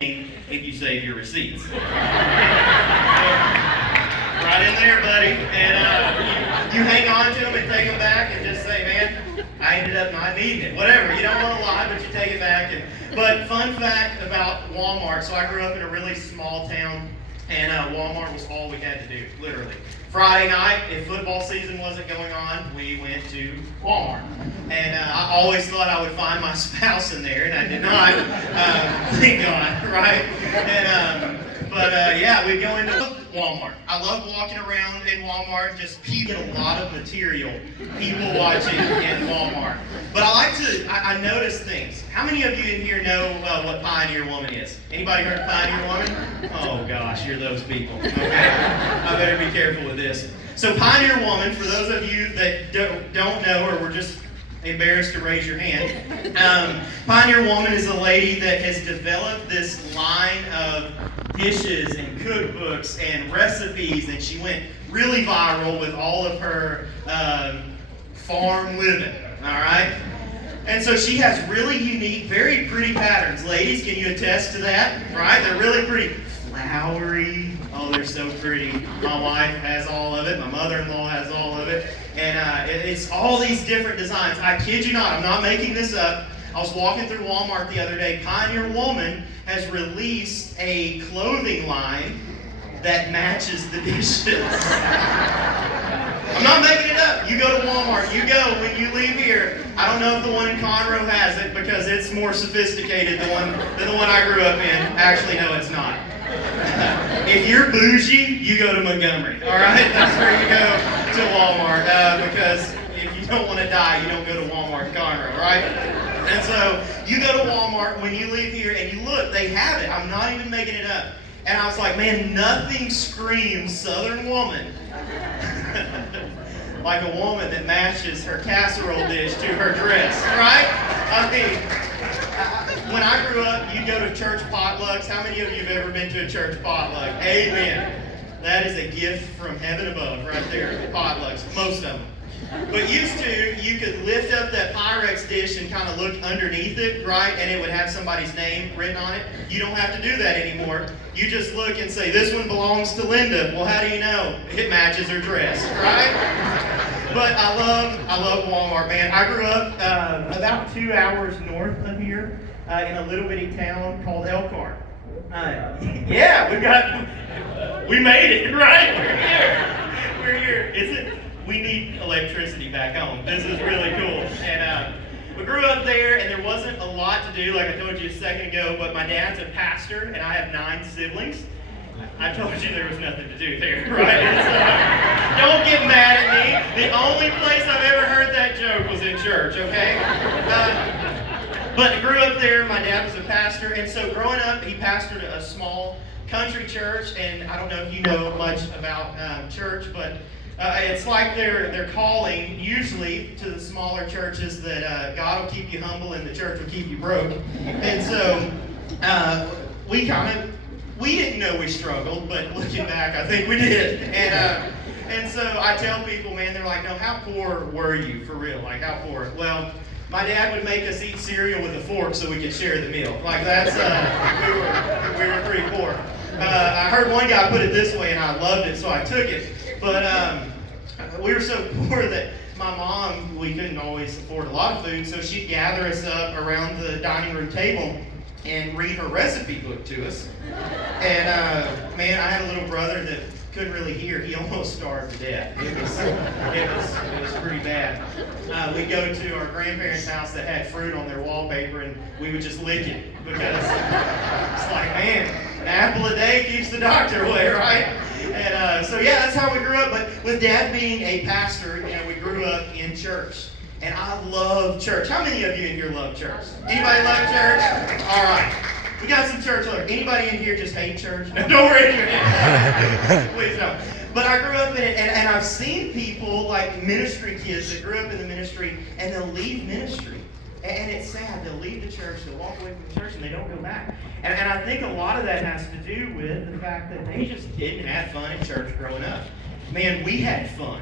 if you save your receipts. Right in there, buddy. And you hang on to them and take them back and just say, man, I ended up not needing it. Whatever. You don't want to lie, but you take it back. But fun fact about Walmart. So I grew up in a really small town, and Walmart was all we had to do, literally. Friday night, if football season wasn't going on, we went to Walmart. And I always thought I would find my spouse in there, and I did not. Thank God, right? But we'd go into Walmart. I love walking around in Walmart and just get a lot of material, people watching in Walmart. But I notice things. How many of you in here know what Pioneer Woman is? Anybody heard of Pioneer Woman? Oh gosh, you're those people. Okay, I better be careful with this. So Pioneer Woman, for those of you that don't know or were just embarrassed to raise your hand, Pioneer Woman is a lady that has developed this line of dishes and cookbooks and recipes, and she went really viral with all of her farm living, all right? And so she has really unique, very pretty patterns. Ladies, can you attest to that? Right? They're really pretty. Flowery. Oh, they're so pretty. My wife has all of it. My mother-in-law has all of it. And it's all these different designs. I kid you not. I'm not making this up. I was walking through Walmart the other day. Pioneer Woman has released a clothing line that matches the dishes. I'm not making it up. You go to Walmart. You go when you leave here. I don't know if the one in Conroe has it because it's more sophisticated than the one I grew up in. Actually, no, it's not. If you're bougie, you go to Montgomery. All right, that's where you go to Walmart because if you don't want to die, you don't go to Walmart Conroe, right? And so you go to Walmart when you leave here and you look, they have it. I'm not even making it up. And I was like, man, nothing screams Southern woman like a woman that matches her casserole dish to her dress, right? I mean, when I grew up, you'd go to church potlucks. How many of you have ever been to a church potluck? Amen. That is a gift from heaven above right there, potlucks, most of them. But used to, you could lift up that Pyrex dish and kind of look underneath it, right? And it would have somebody's name written on it. You don't have to do that anymore. You just look and say, this one belongs to Linda. Well, how do you know? It matches her dress, right? But I love Walmart, man. I grew up about 2 hours north of here in a little bitty town called Elkhart. We made it, right? We're here. We need electricity back home. This is really cool. And we grew up there, and there wasn't a lot to do, like I told you a second ago, but my dad's a pastor, and I have 9 siblings. I told you there was nothing to do there, right? Don't get mad at me. The only place I've ever heard that joke was in church, okay? But I grew up there. My dad was a pastor, and so growing up, he pastored a small country church, and I don't know if you know much about church, but it's like they're calling usually to the smaller churches that God will keep you humble and the church will keep you broke. And so we didn't know we struggled, but looking back, I think we did. And so I tell people, man, they're like, no, how poor were you for real? Like, how poor? Well, my dad would make us eat cereal with a fork so we could share the meal. Like, that's, we were pretty poor. I heard one guy put it this way, and I loved it, so I took it. But we were so poor that my mom, we couldn't always afford a lot of food, so she'd gather us up around the dining room table and read her recipe book to us. And man, I had a little brother that couldn't really hear. He almost starved to death. It was pretty bad. We'd go to our grandparents' house that had fruit on their wallpaper, and we would just lick it because it's like, man, an apple a day keeps the doctor away, right? And so yeah, that's how we grew up. But with Dad being a pastor, we grew up in church. And I love church. How many of you in here love church? Anybody love church? All right. We got some church lovers. Anybody in here just hate church? No, don't raise your hand. Please don't. But I grew up in it, and I've seen people like ministry kids that grew up in the ministry, and they'll leave ministry. And it's sad. They'll leave the church, they'll walk away from the church, and they don't go back. And I think a lot of that has to do with the fact that they just didn't have fun in church growing up. Man, we had fun.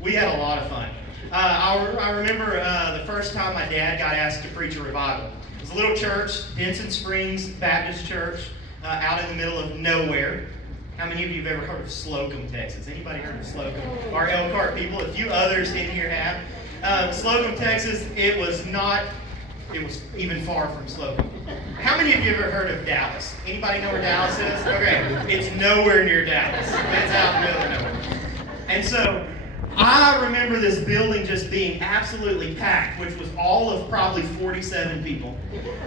We had a lot of fun. I remember the first time my dad got asked to preach a revival. It was a little church, Denson Springs Baptist Church, out in the middle of nowhere. How many of you have ever heard of Slocum, Texas? Anybody heard of Slocum? Our Elkhart people, a few others in here have. Slocum, Texas, it was even far from Slocum. How many of you ever heard of Dallas? Anybody know where Dallas is? Okay, it's nowhere near Dallas. It's out in the middle of nowhere. And so, I remember this building just being absolutely packed, which was all of probably 47 people.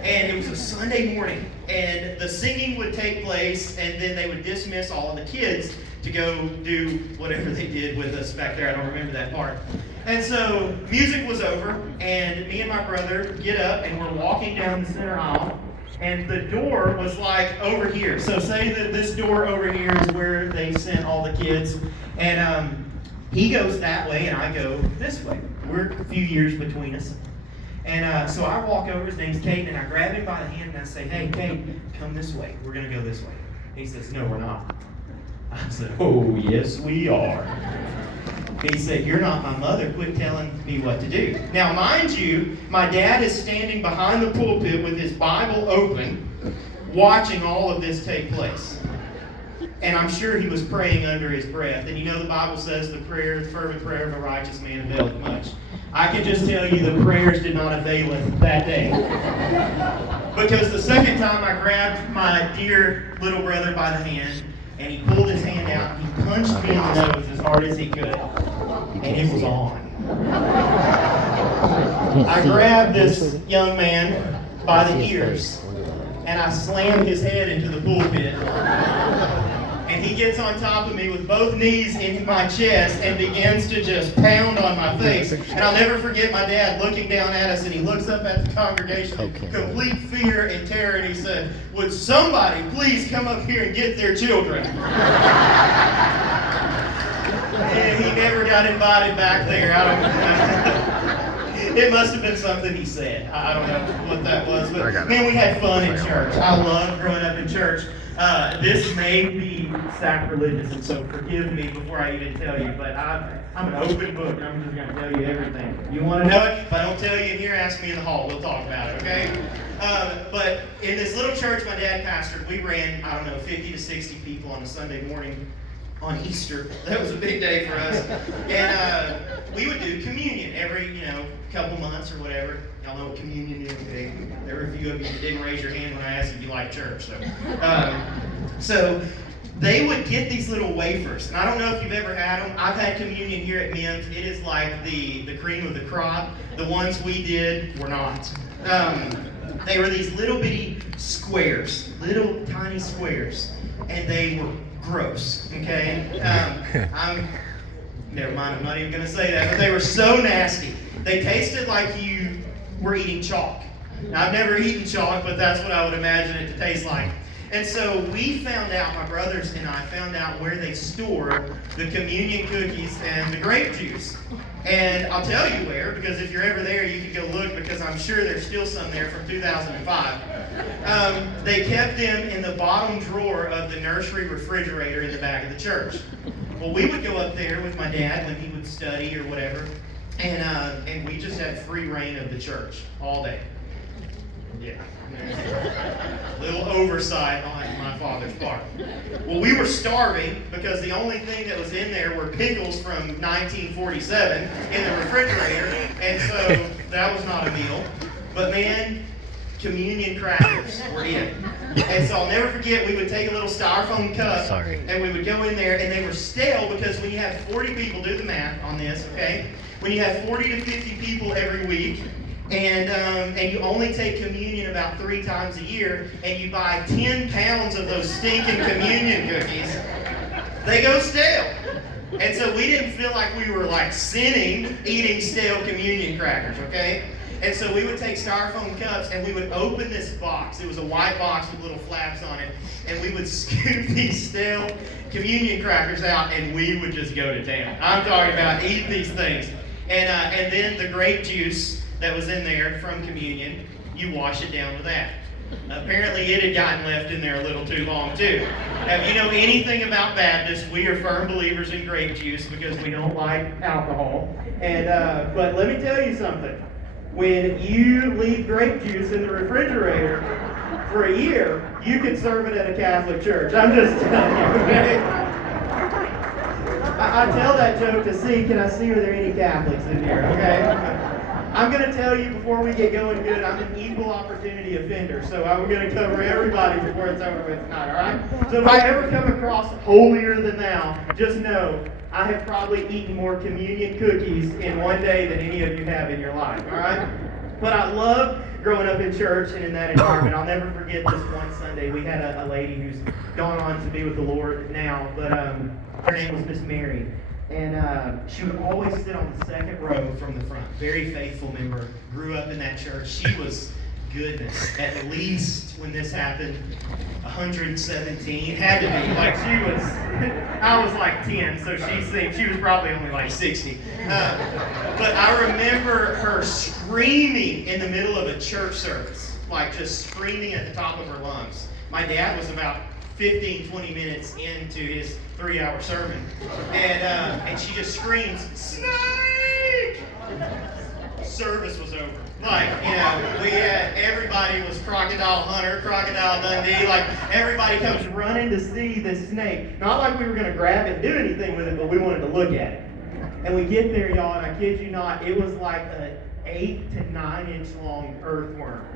And it was a Sunday morning, and the singing would take place, and then they would dismiss all of the kids to go do whatever they did with us back there. I don't remember that part. And so music was over, and me and my brother get up, and we're walking down the center aisle, and the door was like over here. So say that this door over here is where they sent all the kids, and he goes that way, and I go this way. We're a few years between us. And so I walk over, his name's Kate, and I grab him by the hand, and I say, "Hey, Kate, come this way. We're going to go this way." He says, "No, we're not." I said, "Oh, yes, we are." He said, "You're not my mother. Quit telling me what to do." Now, mind you, my dad is standing behind the pulpit with his Bible open, watching all of this take place. And I'm sure he was praying under his breath. And you know the Bible says the fervent prayer of a righteous man availeth much. I can just tell you the prayers did not availeth that day. Because the second time I grabbed my dear little brother by the hand, and he pulled his hand out, and he punched me in the nose as hard as he could. And it was on. I grabbed this young man by the ears, and I slammed his head into the pulpit. And he gets on top of me with both knees in my chest and begins to just pound on my face. And I'll never forget my dad looking down at us, and he looks up at the congregation in complete fear and terror, and he said, "Would somebody please come up here and get their children?" And he never got invited back there. It must have been something he said. I don't know what that was. But man, we had fun in church. I loved growing up in church. This may be sacrilegious, and so forgive me before I even tell you, but I'm an open book, and I'm just going to tell you everything. You want to know it? If I don't tell you in here, ask me in the hall. We'll talk about it, okay? But in this little church my dad pastored, we ran, 50 to 60 people on a Sunday morning on Easter. That was a big day for us. And we would do communion every, couple months or whatever. Y'all know what communion is, okay? There were a few of you that didn't raise your hand when I asked if you like church. So they would get these little wafers. And I don't know if you've ever had them. I've had communion here at Mims. It is like the cream of the crop. The ones we did were not. They were these little bitty squares, little tiny squares. And they were gross, okay? Never mind, I'm not even going to say that. But they were so nasty. They tasted like you were eating chalk. Now, I've never eaten chalk, but that's what I would imagine it to taste like. And so we found out, my brothers and I found out where they stored the communion cookies and the grape juice. And I'll tell you where, because if you're ever there, you can go look, because I'm sure there's still some there from 2005. They kept them in the bottom drawer of the nursery refrigerator in the back of the church. Well, we would go up there with my dad when he would study or whatever, and we just had free reign of the church all day. Yeah. A little oversight on my father's part. Well, we were starving because the only thing that was in there were pickles from 1947 in the refrigerator, and so that was not a meal. But man, communion crackers were in. And so I'll never forget, we would take a little styrofoam cup and we would go in there, and they were stale because when you have 40 people, do the math on this, okay? When you have 40 to 50 people every week, and you only take communion about 3 times a year, and you buy 10 pounds of those stinking communion cookies, they go stale. And so we didn't feel like we were like sinning eating stale communion crackers, okay? And so we would take styrofoam cups and we would open this box. It was a white box with little flaps on it. And we would scoop these stale communion crackers out and we would just go to town. I'm talking about eat these things. And then the grape juice that was in there from communion, you wash it down with that. Apparently it had gotten left in there a little too long too. Now, if you know anything about Baptists, we are firm believers in grape juice because we don't like alcohol. And but let me tell you something. When you leave grape juice in the refrigerator for a year, you can serve it at a Catholic church. I'm just telling you, okay? I tell that joke to see, can I see, are there any Catholics in here, okay? I'm going to tell you before we get going good, I'm an equal opportunity offender, so I'm going to cover everybody before it's over with tonight, all right? So if I ever come across holier than thou, just know I have probably eaten more communion cookies in one day than any of you have in your life, all right? But I love growing up in church and in that environment. I'll never forget this one Sunday. We had a lady who's gone on to be with the Lord now, but her name was Miss Mary. And she would always sit on the second row from the front. Very faithful member. Grew up in that church. She was, goodness, at least when this happened, 117. Had to be. Like she was, I was like 10, so she was probably only like 60. But I remember her screaming in the middle of a church service. Like just screaming at the top of her lungs. My dad was about 15, 20 minutes into his 3-hour sermon. And she just screams, "Snake!" Service was over. Like, you know, everybody was Crocodile Hunter, Crocodile Dundee. Like, everybody comes running to see this snake. Not like we were going to grab it and do anything with it, but we wanted to look at it. And we get there, y'all, and I kid you not, it was like an 8 to 9 inch long earthworm.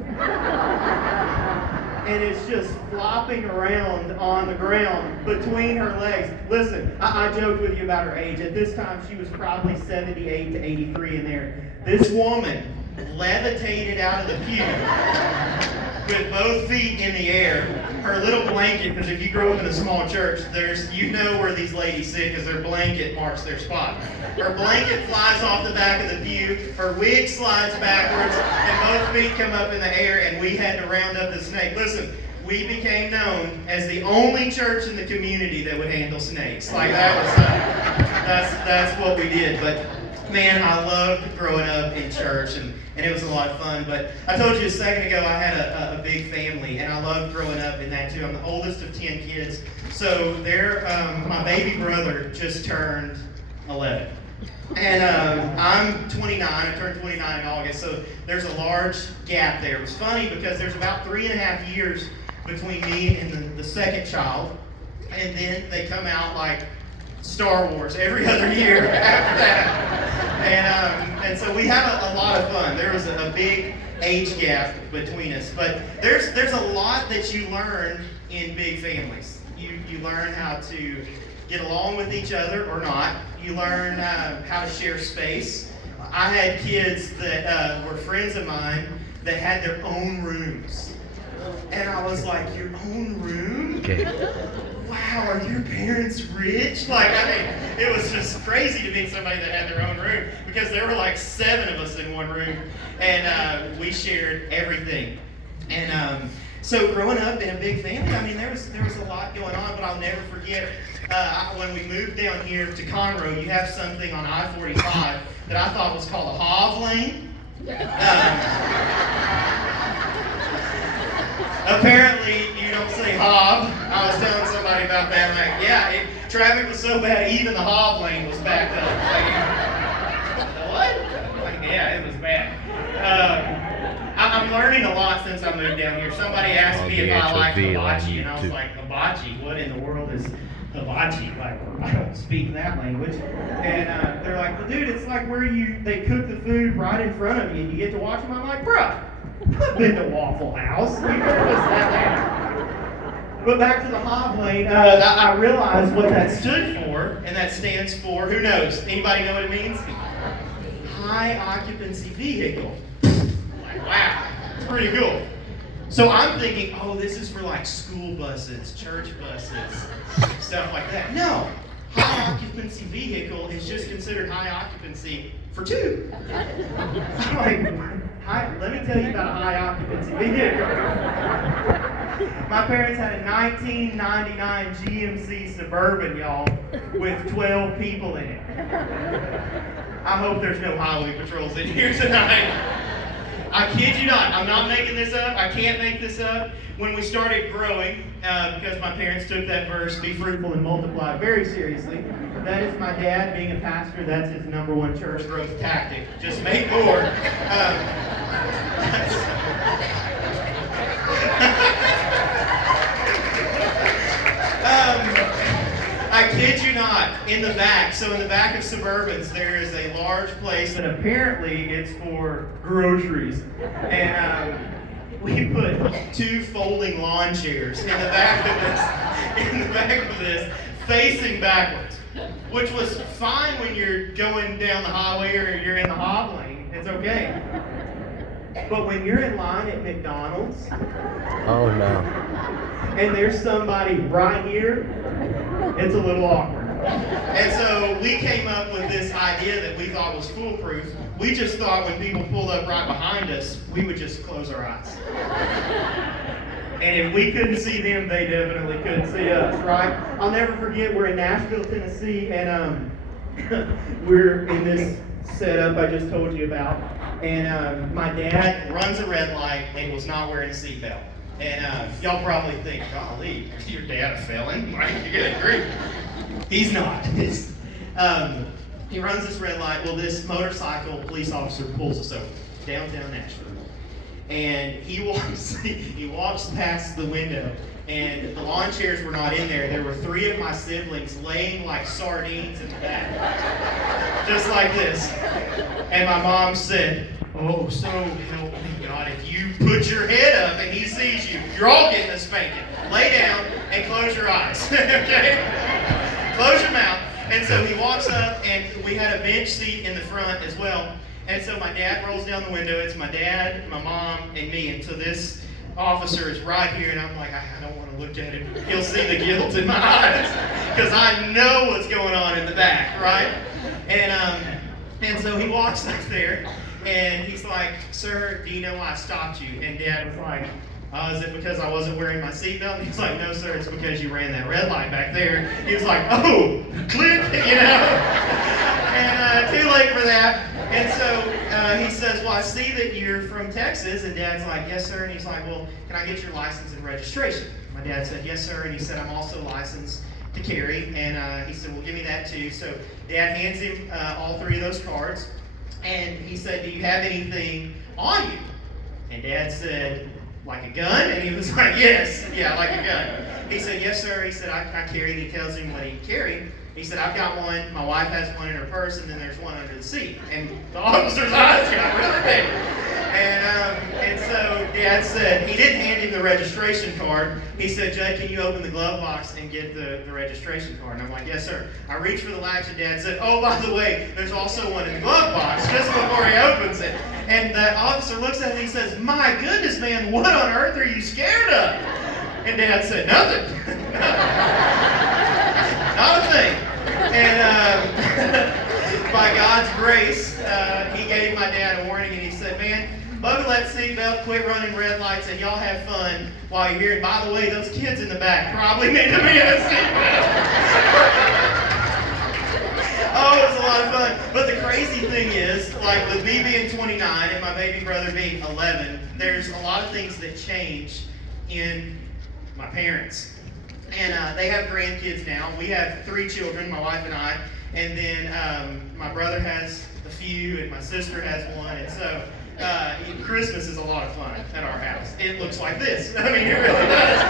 And it's just flopping around on the ground between her legs. Listen, I joked with you about her age. At this time, she was probably 78 to 83 in there. This woman levitated out of the pew with both feet in the air. Her little blanket, because if you grow up in a small church, you know where these ladies sit because their blanket marks their spot. Her blanket flies off the back of the pew, her wig slides backwards, and both feet come up in the air, and we had to round up the snake. Listen, we became known as the only church in the community that would handle snakes. Like that was, that's what we did. But man, I loved growing up in church, and it was a lot of fun. But I told you a second ago I had a big family, and I loved growing up in that too. I'm the oldest of 10 kids. So my baby brother just turned 11. And I'm 29. I turned 29 in August, so there's a large gap there. It was funny because there's about 3.5 years between me and the second child, and then they come out like Star Wars every other year after that. And so we had a lot of fun. There was a big age gap between us, but there's a lot that you learn in big families. You learn how to get along with each other or not. You learn how to share space. I had kids that were friends of mine that had their own rooms. And I was like, your own room? Okay. Wow, are your parents rich? Like, I mean, it was just crazy to meet somebody that had their own room because there were like 7 of us in one room, and we shared everything. And so growing up in a big family, I mean, there was a lot going on, but I'll never forget when we moved down here to Conroe, you have something on I-45 that I thought was called a HOV lane. Apparently, you don't say HOV. I was telling somebody about that. I'm like, yeah, traffic was so bad, even the HOV lane was backed up. Like, what? Like, yeah, it was bad. I'm learning a lot since I moved down here. Somebody asked me if I like hibachi, and I was like, hibachi? What in the world is hibachi? Like, I don't speak that language. And they're like, well, dude, it's like where they cook the food right in front of you, and you get to watch them. I'm like, bruh, I've been to Waffle House. You never just sat there. But back to the HOV lane, I realized what that stood for, and that stands for, who knows? Anybody know what it means? High occupancy vehicle. Like, wow, it's pretty cool. So I'm thinking, oh, this is for like school buses, church buses, stuff like that. No, high occupancy vehicle is just considered high occupancy for 2. I'm like, let me tell you about a high occupancy vehicle. My parents had a 1999 GMC Suburban, y'all, with 12 people in it. I hope there's no highway patrols in here tonight. I kid you not. I'm not making this up. I can't make this up. When we started growing, because my parents took that verse, be fruitful and multiply, very seriously. That is my dad being a pastor. That's his number one church growth tactic. Just make more. I kid you not, in the back, so in the back of Suburbans, there is a large place that apparently it's for groceries. And we put 2 folding lawn chairs in the back of this, facing backwards, which was fine when you're going down the highway or you're in the hog lane. It's okay. But when you're in line at McDonald's, oh no, and there's somebody right here, it's a little awkward. And so we came up with this idea that we thought was foolproof. We just thought when people pulled up right behind us, we would just close our eyes. And if we couldn't see them, they definitely couldn't see us, right? I'll never forget, we're in Nashville, Tennessee, and we're in this setup I just told you about. And my dad runs a red light and was not wearing a seatbelt. And y'all probably think, golly, is your dad a felon? Like, you're gonna agree. He's not. He runs this red light. Well, this motorcycle police officer pulls us over, downtown Nashville. And he walks past the window, and the lawn chairs were not in there. There were 3 of my siblings laying like sardines in the back, just like this. And my mom said, "Oh, so help me God, if you put your head up and he sees you, you're all getting a spanking. Lay down and close your eyes." Okay? Close your mouth. And so he walks up, and we had a bench seat in the front as well. And so my dad rolls down the window. It's my dad, my mom, and me. And so this officer is right here, and I'm like, I don't want to look at him. He'll see the guilt in my eyes because I know what's going on in the back, right? And so he walks up there, and he's like, "Sir, do you know why I stopped you?" And Dad was like, "Is it because I wasn't wearing my seatbelt?" And he's like, "No, sir, it's because you ran that red light back there." He was like, "Oh, click," you know? And too late for that. And so he says, "Well, I see that you're from Texas." And Dad's like, "Yes, sir." And he's like, "Well, can I get your license and registration?" My dad said, "Yes, sir." And he said, "I'm also licensed to carry." And he said, "Well, give me that too." So Dad hands him all 3 of those cards. And he said, "Do you have anything on you?" And Dad said, "Like a gun?" And he was like, "Yes, yeah, like a gun." He said, "Yes, sir." He said, I carry. And he tells him what he carried. He said, "I've got one. My wife has one in her purse, and then there's one under the seat." And the officer's eyes got really big. And so Dad said, he didn't hand him the registration card. He said, "Judd, can you open the glove box and get the registration card?" And I'm like, "Yes, sir." I reached for the latch, and Dad said, "Oh, by the way, there's also one in the glove box," just before he opens it. And the officer looks at me and he says, "My goodness, man, what on earth are you scared of?" And Dad said, "Nothing." Not a thing. And by God's grace, he gave my dad a warning, and he said, "Man, buckle that seatbelt, quit running red lights, and y'all have fun while you're here. And by the way, those kids in the back probably need to be in a seatbelt." Oh, it was a lot of fun. But the crazy thing is, like with me being 29 and my baby brother being 11, there's a lot of things that change in my parents. And they have grandkids now. We have 3 children, my wife and I. And then my brother has a few, and my sister has one. And so Christmas is a lot of fun at our house. It looks like this. I mean, it really does.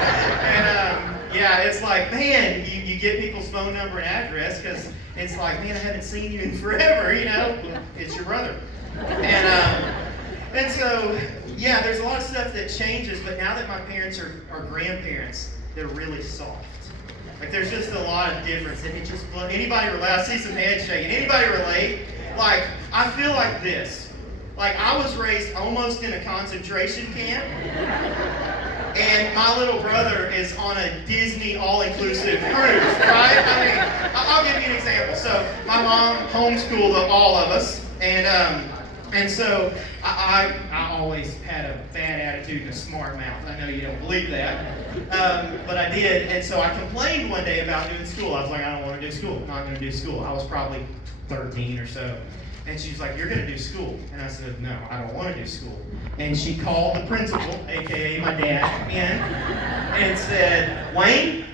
And yeah, it's like, man, you get people's phone number and address because it's like, man, I haven't seen you in forever, you know? It's your brother. And so, yeah, there's a lot of stuff that changes, but now that my parents are grandparents, they're really soft. Like, there's just a lot of difference, and it just, anybody relate? I see some heads shaking. Anybody relate? Like, I feel like this. Like, I was raised almost in a concentration camp, and my little brother is on a Disney all-inclusive cruise, right? I mean, I'll give you an example. So, my mom homeschooled all of us, and so I always had a bad attitude and a smart mouth. I know you don't believe that, but I did. And so I complained one day about doing school. I was like, I don't want to do school. I'm not going to do school. I was probably 13 or so. And she's like, you're going to do school. And I said, no, I don't want to do school. And she called the principal, a.k.a. my dad, in and said, Wayne,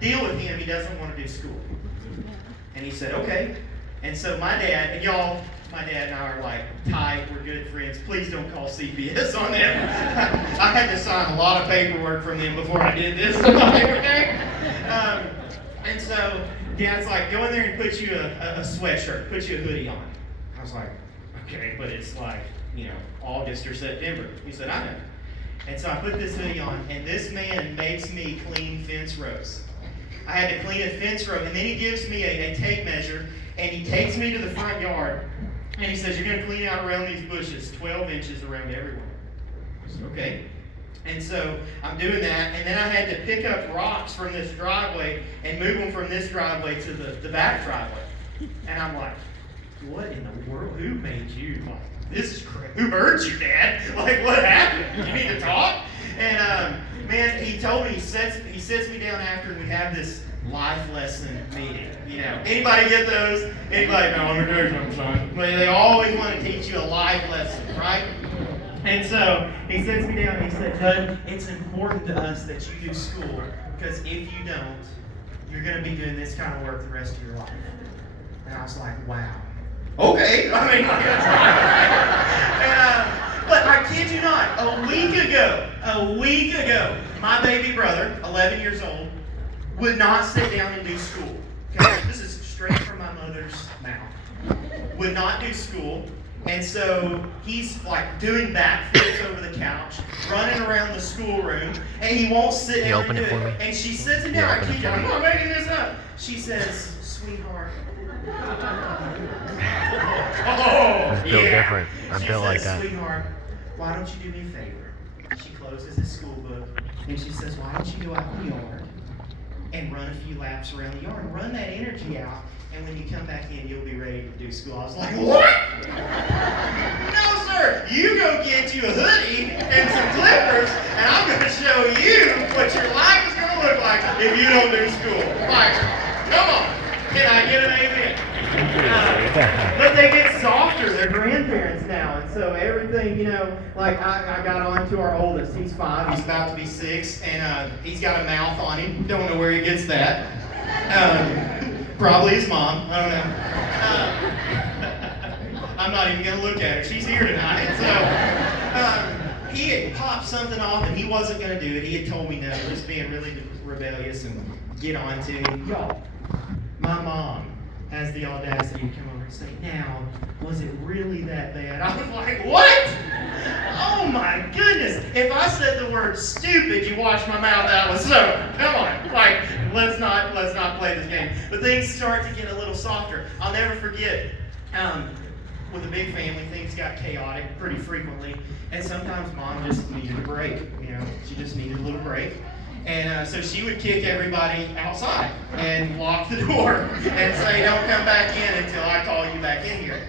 deal with him. He doesn't want to do school. And he said, okay. And so my dad, and y'all, my dad and I are like tight. We're good friends. Please don't call CPS on them. I had to sign a lot of paperwork from them before I did this. Okay? And so Dad's like, go in there and put you a sweatshirt, put you a hoodie on. I was like, okay, but it's like, August or September. He said, I know. And so I put this hoodie on, and this man makes me clean fence rows. I had to clean a fence row, and then he gives me a tape measure, and he takes me to the front yard, and he says, you're going to clean out around these bushes, 12 inches around everywhere. I said, okay. And so I'm doing that, and then I had to pick up rocks from this driveway and move them from this driveway to the back driveway. And I'm like, what in the world? Who made you? Like, this is crazy. Who hurt you, Dad? Like, what happened? You need to talk? And man, he told me, he sits me down after, and we have this life lesson meeting. Anybody get those? Anybody? No, I'm gonna do something, son. But they always want to teach you a life lesson, right? And so he sits me down and he said, Judd, it's important to us that you do school, because if you don't, you're going to be doing this kind of work the rest of your life. And I was like, wow. Okay. I mean, that's right. But I kid you not, a week ago, my baby brother, 11 years old, would not sit down and do school. Okay? This is straight from my mother's mouth. Would not do school. And so he's like doing backflips over the couch, running around the schoolroom, and he won't sit down and do it. And she sits him down. I kid you, I'm not making this up. She says, sweetheart. I'm built different. I'm built like that. Sweetheart, why don't you do me a favor? She closes his school book, and she says, why don't you go out in the yard and run a few laps around the yard, run that energy out, and when you come back in, you'll be ready to do school. I was like, what? No, sir. You go get you a hoodie and some clippers, and I'm going to show you what your life is going to look like if you don't do school. Like, come on. Can I get an amen? But they get softer. They're grandparents now. And so everything, like I got on to our oldest. He's 5. He's about to be 6. And he's got a mouth on him. Don't know where he gets that. Probably his mom. I don't know. I'm not even going to look at her. She's here tonight. So he had popped something off, and he wasn't going to do it. He had told me no, just being really rebellious and get on to y'all. My mom has the audacity to come over and say, now, was it really that bad? I was like, what? Oh my goodness. If I said the word stupid, you wash my mouth out with soap. Come on. Like, let's not play this game. But things start to get a little softer. I'll never forget, with a big family, things got chaotic pretty frequently. And sometimes Mom just needed a break. She just needed a little break. And so she would kick everybody outside and lock the door and say, don't come back in until I call you back in here.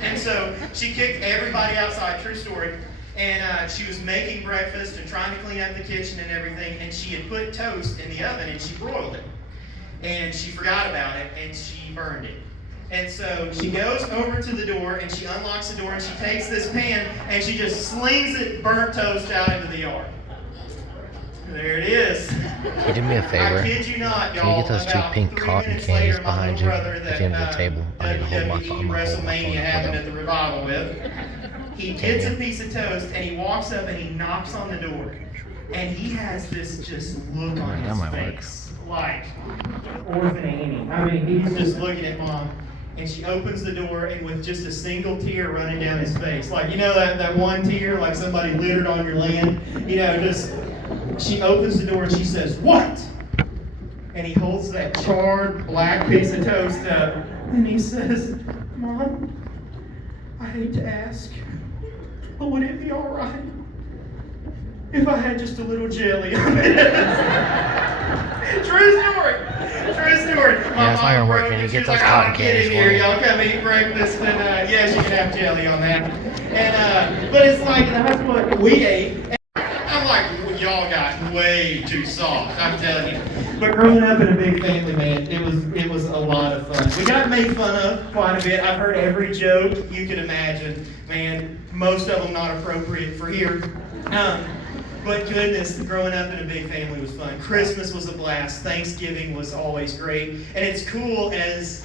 And so she kicked everybody outside, true story. And she was making breakfast and trying to clean up the kitchen and everything. And she had put toast in the oven and she broiled it. And she forgot about it and she burned it. And so she goes over to the door and she unlocks the door and she takes this pan and she just slings it, burnt toast, out into the yard. There it is. Can you do me a favor? I kid you not, y'all. Can you get those 2 pink cotton candies behind you at the end of the table? I need to hold my phone. WrestleMania happened at the revival with. He gets a piece of toast and he walks up and he knocks on the door. And he has this just look on his face. Like Orphan Annie. I mean, he's just looking at Mom. And she opens the door, and with just a single tear running down his face. Like, that one tear, like somebody littered on your land. She opens the door and she says, what? And he holds that charred black piece of toast up. And he says, Mom, I hate to ask, but would it be all right if I had just a little jelly on it? True story. Yeah, it's not going to work. Can you get those cotton candies here? Y'all come eat breakfast, and yes, you can have jelly on that. And but it's like, that's what we ate. And I'm like, y'all got way too soft, I'm telling you. But growing up in a big family, man, it was a lot of fun. We got made fun of quite a bit. I've heard every joke you could imagine. Man, most of them not appropriate for here. But goodness, growing up in a big family was fun. Christmas was a blast. Thanksgiving was always great. And it's cool as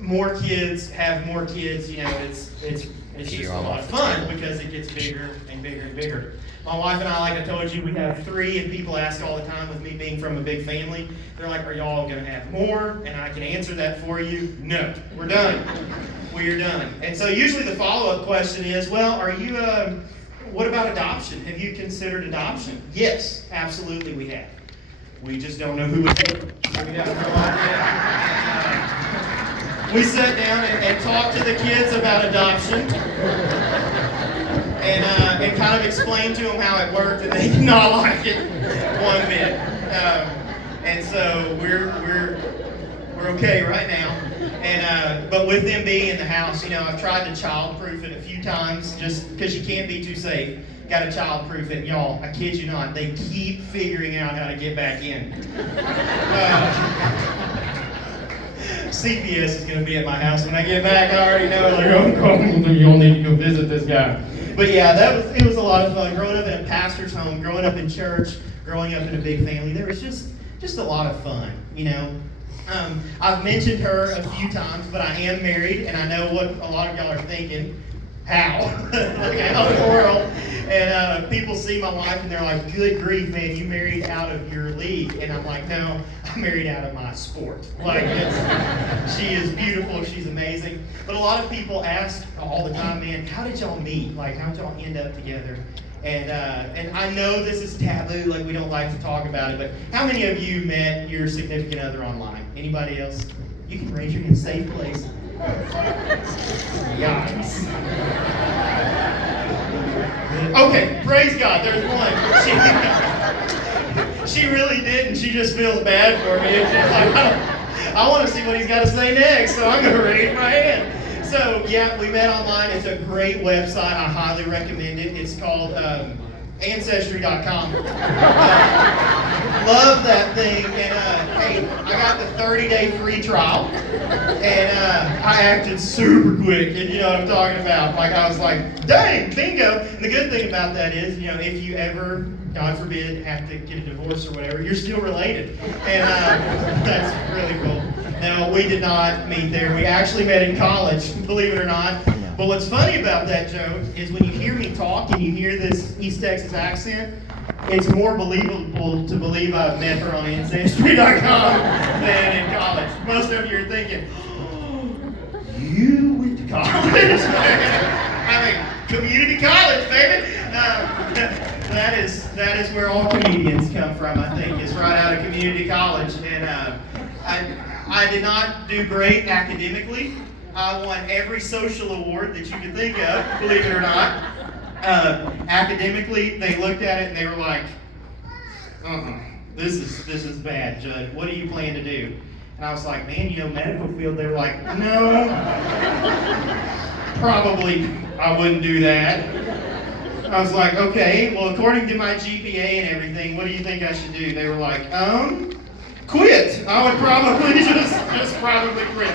more kids have more kids, you know, it's just a lot of fun because it gets bigger and bigger and bigger. My wife and I, like I told you, we have 3, and people ask all the time, with me being from a big family, they're like, are y'all going to have more? And I can answer that for you. No, we're done. We're done. And so usually the follow-up question is, well, are you, what about adoption? Have you considered adoption? Yes, absolutely we have. We just don't know who would take it. We have no idea. We sat down and talked to the kids about adoption. And kind of explained to them how it worked, and they did not like it one bit. And so we're okay right now. And but with them being in the house, you know, I've tried to childproof it a few times just because you can't be too safe. Got to childproof it, y'all. I kid you not. They keep figuring out how to get back in. CPS is going to be at my house when I get back. I already know. Like, oh, you'll need to go visit this guy. But yeah, it was a lot of fun. Growing up in a pastor's home, growing up in church, growing up in a big family, there was just a lot of fun, you know. I've mentioned her a few times, but I am married, and I know what a lot of y'all are thinking. How? Like, how in the world? And people see my wife, and they're like, good grief, man, you married out of your league. And I'm like, no, I'm married out of my sport. Like, she is beautiful, she's amazing. But a lot of people ask all the time, man, how did y'all meet? Like, how did y'all end up together? And I know this is taboo, like we don't like to talk about it, but how many of you met your significant other online? Anybody else? You can raise your hand, safe place. Yikes. Okay, praise God, there's one. She really didn't. She just feels bad for me. She's like, I want to see what he's got to say next, so I'm going to raise my hand. So, yeah, we met online. It's a great website. I highly recommend it. It's called Ancestry.com. Love that thing. And, hey, I got the 30-day free trial. And I acted super quick. And you know what I'm talking about. Like, I was like, dang, bingo. And the good thing about that is, you know, if you ever, God forbid, have to get a divorce or whatever, you're still related. And that's really cool. No, we did not meet there. We actually met in college, believe it or not. But what's funny about that joke is when you hear me talk and you hear this East Texas accent, it's more believable to believe I've met her on Ancestry.com than in college. Most of you are thinking, oh, you went to college? I mean, community college, baby. That is where all comedians come from, I think. It's right out of community college. And I did not do great academically. I won every social award that you could think of, believe it or not. Academically, they looked at it and they were like, this is bad, Judd. What do you plan to do? And I was like, man, you know, medical field. They were like, no, probably I wouldn't do that. I was like, okay, well, according to my GPA and everything, what do you think I should do? They were like, quit. I would probably just probably quit.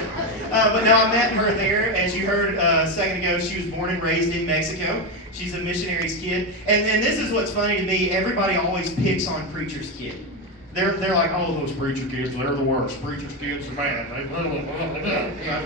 But no, I met her there. As you heard a second ago, she was born and raised in Mexico. She's a missionary's kid. And this is what's funny to me. Everybody always picks on preacher's kid. They're like, oh, those preacher kids, they're the worst. Preacher's kids are bad. I've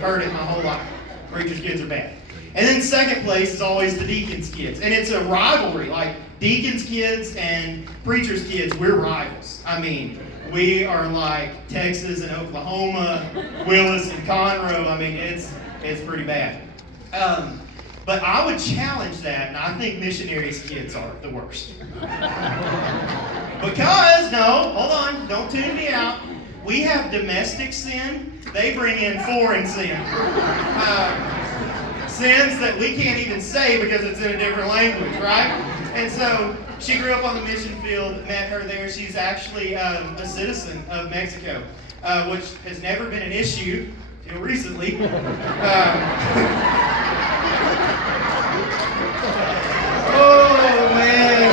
heard it my whole life. Preacher's kids are bad. And then second place is always the deacon's kids. And it's a rivalry. Like, deacon's kids and preacher's kids, we're rivals. I mean, we are like Texas and Oklahoma, Willis and Conroe. I mean, it's pretty bad. But I would challenge that, and I think missionaries' kids are the worst. Because, no, hold on, don't tune me out. We have domestic sin. They bring in foreign sin. Sins that we can't even say because it's in a different language, right? And so she grew up on the mission field, met her there. She's actually a citizen of Mexico, which has never been an issue until recently. Oh, man.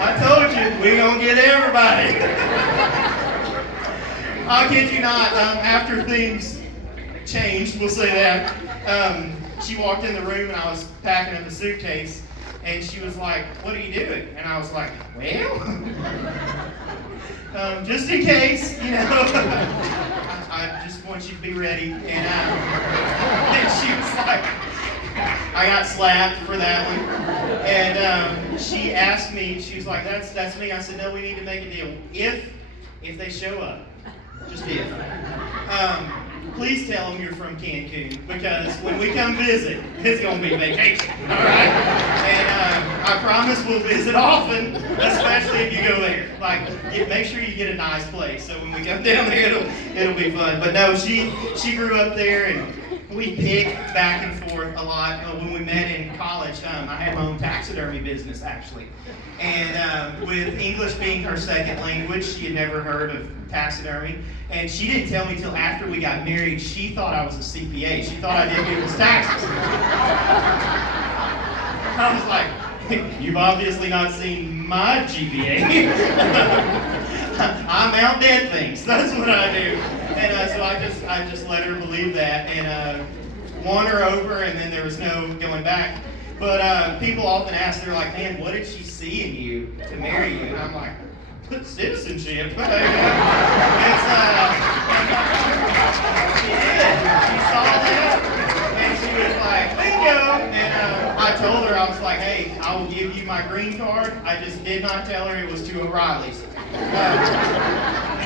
I told you, We gonna get everybody. I'll kid you not, after things changed, we'll say that, she walked in the room and I was packing up a suitcase and she was like, "What are you doing?" And I was like, "Well, just in case, you know, I just want you to be ready." And she was like, I got slapped for that one. And she asked me, she was like, that's me. I said, "No, we need to make a deal. If they show up, just if. Please tell them you're from Cancun, because when we come visit, it's going to be vacation, all right? And I promise we'll visit often, especially if you go there. Like, make sure you get a nice place, so when we come down there, it'll be fun." But no, she grew up there, and we pick back and forth a lot. When we met in college, I had my own taxidermy business, actually. And with English being her second language, she had never heard of taxidermy. And she didn't tell me till after we got married. She thought I was a CPA. She thought I did people's taxes. I was like, "You've obviously not seen my GPA. I mount dead things. That's what I do." And so I just let her believe that and won her over, and then there was no going back. But people often ask, they're like, "Man, what did she see in you to marry you?" And I'm like, "Citizenship." She did. She saw that, and she was like, "Bingo!" And I told her, I was like, "Hey, I will give you my green card." I just did not tell her it was to O'Reilly's.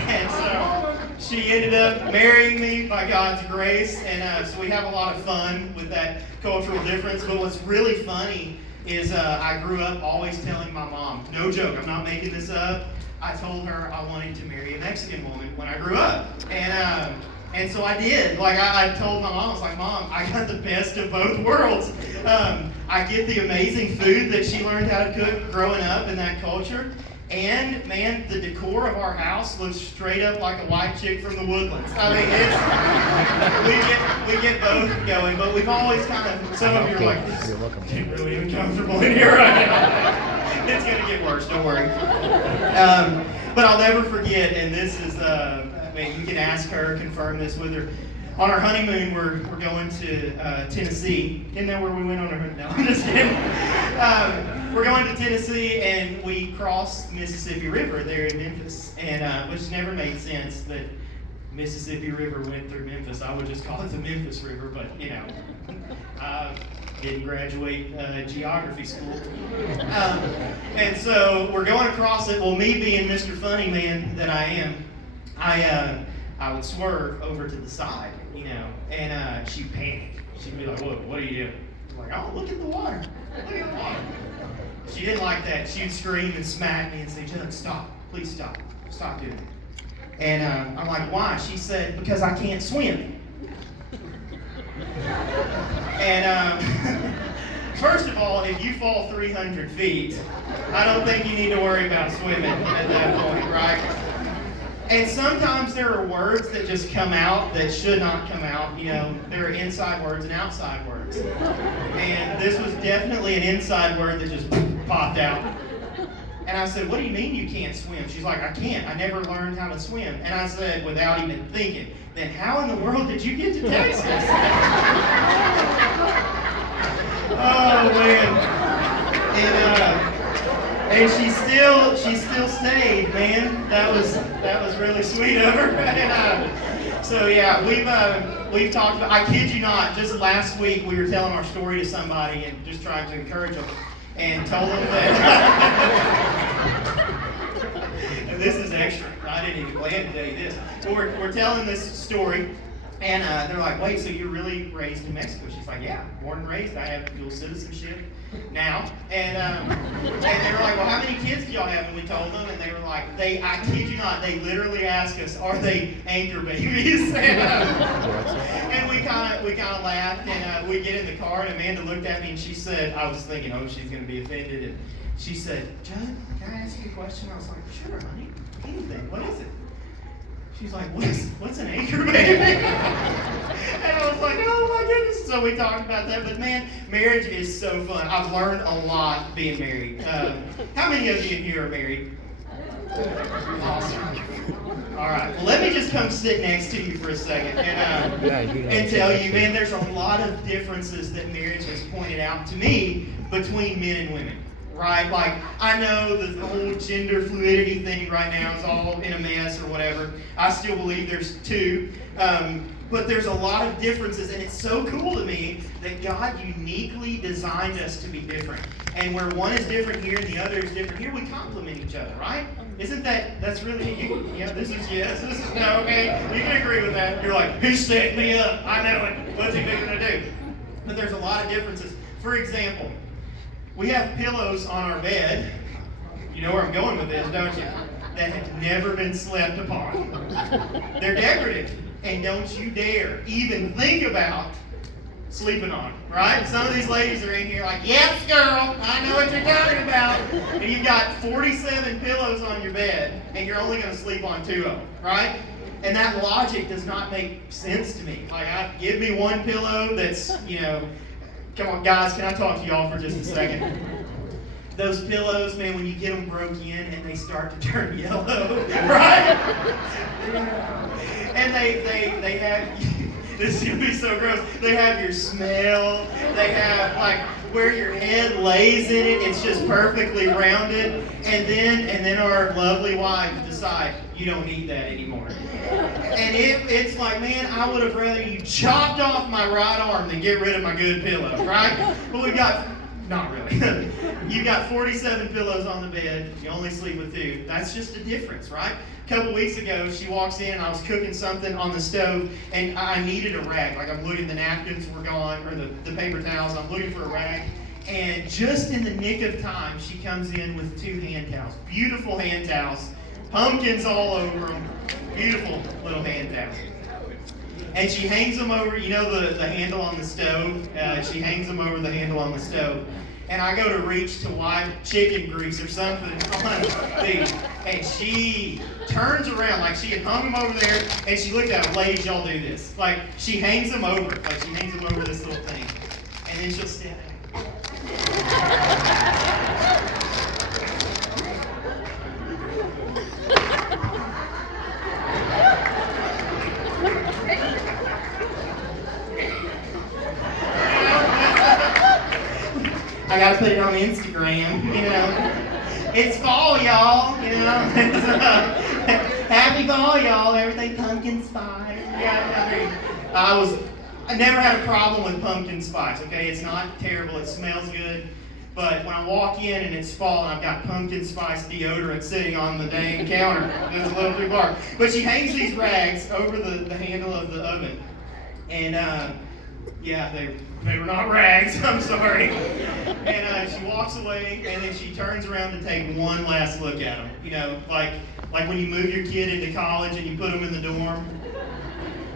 And so she ended up marrying me by God's grace, and so we have a lot of fun with that cultural difference. But what's really funny is I grew up always telling my mom, no joke, I'm not making this up, I told her I wanted to marry a Mexican woman when I grew up. And so I did. Like, I told my mom, I was like, "Mom, I got the best of both worlds. I get the amazing food that she learned how to cook growing up in that culture. And, man, the decor of our house looks straight up like a white chick from the Woodlands." I mean, we get both going, but we've always kind of, some of you are like, "This is really uncomfortable in here right now." It's going to get worse, don't worry. But I'll never forget, and this is, you can ask her, confirm this with her. On our honeymoon, we're going to Tennessee. Isn't that where we went on our honeymoon? No, I'm just kidding. We're going to Tennessee, and we crossed the Mississippi River there in Memphis, and which never made sense that Mississippi River went through Memphis. I would just call it the Memphis River, but you know, didn't graduate geography school. And so we're going across it. Well, me being Mr. Funny Man that I am, I would swerve over to the side, you know, and she'd panic. She'd be like, "What are you doing?" I'm like, "Oh, look at the water. Look at the water." She didn't like that. She'd scream and smack me and say, "Judd, stop. Please stop. Stop doing it." And I'm like, "Why?" She said, "Because I can't swim." And first of all, if you fall 300 feet, I don't think you need to worry about swimming at that point, right? And sometimes there are words that just come out that should not come out. You know, there are inside words and outside words. And this was definitely an inside word that just popped out. And I said, "What do you mean you can't swim?" She's like, "I can't. I never learned how to swim." And I said, without even thinking, "Then how in the world did you get to Texas?" Oh, man. And she still stayed, man. That was really sweet of her. And, so yeah, we've talked about. I kid you not. Just last week we were telling our story to somebody and just trying to encourage them, and told them that. And this is extra. I didn't even plan to tell you this. But we're telling this story. And they're like, "Wait, so you're really raised in Mexico?" She's like, "Yeah, born and raised. I have dual citizenship now." And they were like, "Well, how many kids do y'all have?" And we told them, and they were like, I kid you not, they literally asked us, "Are they anchor babies?" And we kind of laughed, and we get in the car, and Amanda looked at me, and she said, I was thinking, oh, she's going to be offended, and she said, "Judd, can I ask you a question?" I was like, "Sure, honey, anything. What is it?" She's like, what's an anchor baby?" And I was like, "Oh my goodness." So we talked about that. But man, marriage is so fun. I've learned a lot being married. How many of you in here are married? Awesome. All right. Well, let me just come sit next to you for a second and tell you, man, there's a lot of differences that marriage has pointed out to me between men and women. Right? Like, I know the whole gender fluidity thing right now is all in a mess or whatever. I still believe there's two. But there's a lot of differences, and it's so cool to me that God uniquely designed us to be different. And where one is different here and the other is different here, we complement each other, right? Isn't that's really, this is yes, this is no, okay? You can agree with that. You're like, he set me up. I know it. What's he going to do? But there's a lot of differences. For example, we have pillows on our bed. You know where I'm going with this, don't you? That have never been slept upon. They're decorative. And don't you dare even think about sleeping on them, right? Some of these ladies are in here like, yes, girl, I know what you're talking about. And you've got 47 pillows on your bed, and you're only going to sleep on 2 of them, right? And that logic does not make sense to me. Like, give me one pillow that's, come on, guys, can I talk to y'all for just a second? Those pillows, man, when you get them broke in and they start to turn yellow, right? And they have, this is going to be so gross, they have your smell, they have, like, where your head lays in it, it's just perfectly rounded, and then our lovely wives decide, you don't need that anymore. And it's like, man, I would have rather you chopped off my right arm than get rid of my good pillow, right? But we've got, not really. You've got 47 pillows on the bed, you only sleep with 2. That's just a difference, right? A couple weeks ago, she walks in, I was cooking something on the stove, and I needed a rag. Like, I'm looking, the napkins were gone, or the paper towels, I'm looking for a rag. And just in the nick of time, she comes in with 2 hand towels. Beautiful hand towels. Pumpkins all over them. Beautiful little hand towels. And she hangs them over, the handle on the stove? She hangs them over the handle on the stove. And I go to reach to wipe chicken grease or something on these. And she turns around, like she had hung them over there, and she looked at them. Ladies, y'all do this. Like, she hangs them over. Like, she hangs them over this little thing. And then she'll stand there. I gotta put it on Instagram, It's fall, y'all, Happy fall, y'all. Everything pumpkin spice. I never had a problem with pumpkin spice, okay? It's not terrible, it smells good. But when I walk in and it's fall and I've got pumpkin spice deodorant sitting on the dang counter, it's a little too far. But she hangs these rags over the handle of the oven. And they were not rags, I'm sorry. And she walks away, and then she turns around to take one last look at them. Like when you move your kid into college and you put them in the dorm,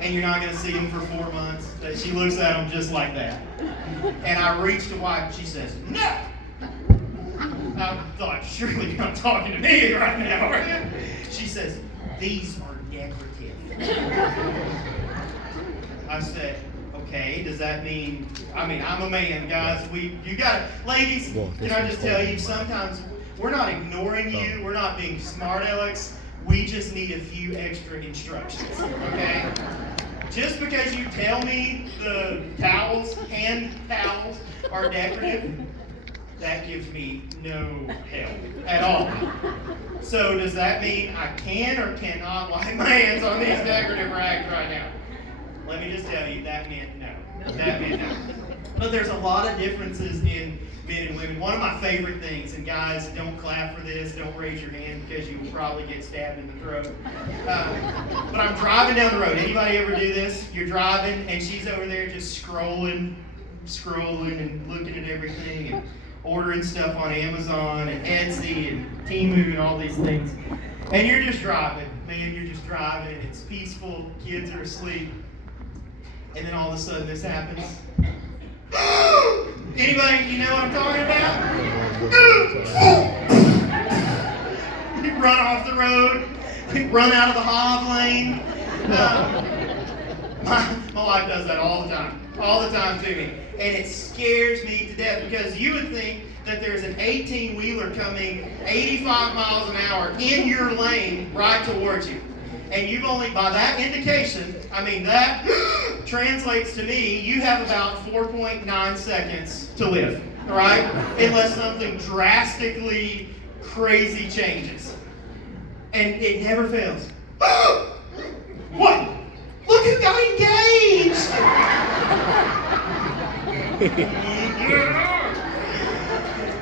and you're not going to see them for 4 months. That she looks at them just like that. And I reach to wipe, and she says, no! I thought, surely you're not talking to me right now, are you? She says, these are decorative. I said, okay, does that mean, I'm a man, guys. Ladies, can I just tell you, sometimes we're not ignoring you. We're not being smart alecks. We just need a few extra instructions, okay? Just because you tell me the hand towels, are decorative, that gives me no help at all. So does that mean I can or cannot wipe my hands on these decorative rags right now? Let me just tell you, that meant no. That meant no. But there's a lot of differences in men and women. One of my favorite things, and guys, don't clap for this, don't raise your hand because you will probably get stabbed in the throat. But I'm driving down the road. Anybody ever do this? You're driving and she's over there just scrolling and looking at everything and ordering stuff on Amazon and Etsy and Temu and all these things. And you're just driving. Man, you're just driving and it's peaceful. Kids are asleep. And then all of a sudden this happens. Anybody, you know what I'm talking about? You run off the road, run out of the Hav lane. My wife does that all the time to me. And it scares me to death because you would think that there's an 18-wheeler coming 85 miles an hour in your lane right towards you. And you've only, by that indication, that translates to me, you have about 4.9 seconds to live, right? Unless something drastically crazy changes. And it never fails. What? Look who got engaged!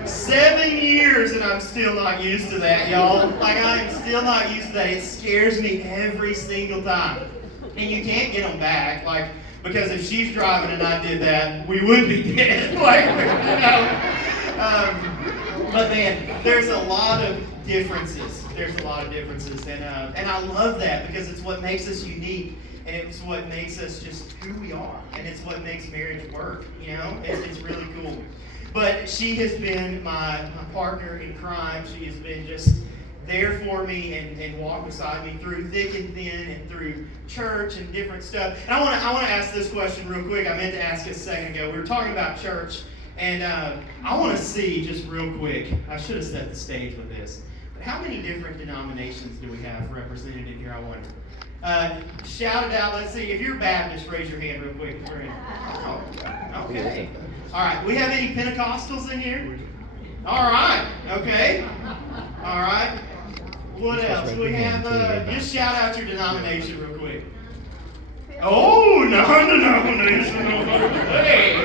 7 years and I'm still not used to that, y'all. Like, I am still not used to that. It scares me every single time. And you can't get them back, because if she's driving and I did that, we would be dead. But man, there's a lot of differences. And I love that because it's what makes us unique. And it's what makes us just who we are. And it's what makes marriage work, It's really cool. But she has been my partner in crime. She has been just there for me and walked beside me through thick and thin and through church and different stuff. And I want to ask this question real quick. I meant to ask it a second ago. We were talking about church. And I want to see, just real quick, I should have set the stage with this. But how many different denominations do we have represented in here, I wonder? Shout it out. Let's see. If you're Baptist, raise your hand real quick. Oh, okay. All right. We have any Pentecostals in here? All right. Okay. All right. What else? We have, just shout out your denomination real quick. Oh, non-denominational. Hey.